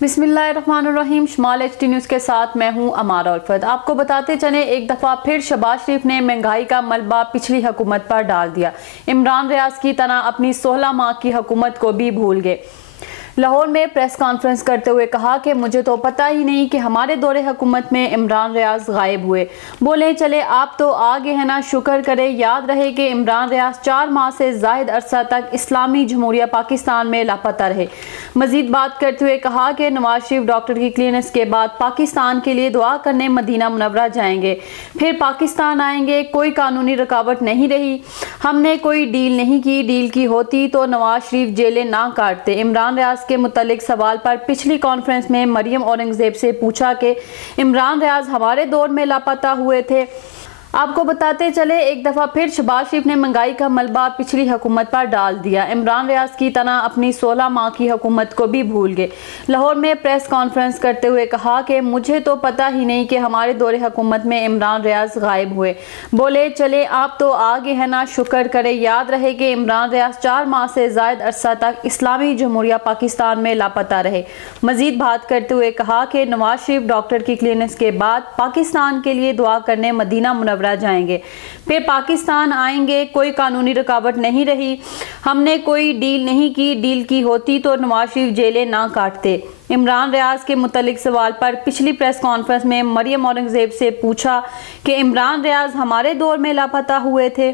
बिस्मिल्लाहिर्रहमानिर्रहीम। शुमाल HD news के साथ मैं हूं अमारा उल्फत। आपको बताते चले, एक दफ़ा फिर शहबाज शरीफ ने महंगाई का मलबा पिछली हुकूमत पर डाल दिया। इमरान रियाज की तरह अपनी 16 माह की हुकूमत को भी भूल गए। लाहौर में प्रेस कॉन्फ्रेंस करते हुए कहा कि मुझे तो पता ही नहीं कि हमारे दौरे हुकूमत में इमरान रियाज गायब हुए। बोले चले आप तो आगे हैं ना, शुक्र करें। याद रहे कि इमरान रियाज 4 माह से ज़ायद अरसा तक इस्लामी जमहूरिया पाकिस्तान में लापता रहे। मजीद बात करते हुए कहा कि नवाज शरीफ डॉक्टर की क्लियरेंस के बाद पाकिस्तान के लिए दुआ करने मदीना मुनव्वरा जाएंगे, फिर पाकिस्तान आएंगे। कोई कानूनी रुकावट नहीं रही, हमने कोई डील नहीं की। डील की होती तो नवाज शरीफ जेलें ना काटते। इमरान रियाज के मुतालिक सवाल पर पिछली कॉन्फ्रेंस में मरियम औरंगजेब से पूछा कि इमरान रियाज हमारे दौर में लापता हुए थे। आपको बताते चले, एक दफ़ा फिर शहबाज शरीफ ने महंगाई का मलबा पिछली हुकूमत पर डाल दिया। इमरान रियाज की तरह अपनी 16 माह की हुकूमत को भी भूल गए। लाहौर में प्रेस कॉन्फ्रेंस करते हुए कहा कि मुझे तो पता ही नहीं कि हमारे दौरे हुकूमत में इमरान रियाज गायब हुए। बोले चले आप तो आगे हैं ना, शुक्र करें। याद रहे कि इमरान रियाज 4 माह से ज़ायद अरसा तक इस्लामी जमहूरिया पाकिस्तान में लापता रहे। मजीद बात करते हुए कहा कि नवाज शरीफ डॉक्टर की क्लियरेंस के बाद पाकिस्तान के लिए दुआ करने मदीना मुनव्वरा जाएंगे, फिर पाकिस्तान आएंगे। कोई कानूनी रुकावट नहीं रही, हमने कोई डील नहीं की। डील की होती तो नवाज शरीफ जेलें ना काटते। इमरान रियाज के मुतालिक सवाल पर पिछली प्रेस कॉन्फ्रेंस में मरियम औरंगजेब से पूछा कि इमरान रियाज हमारे दौर में लापता हुए थे।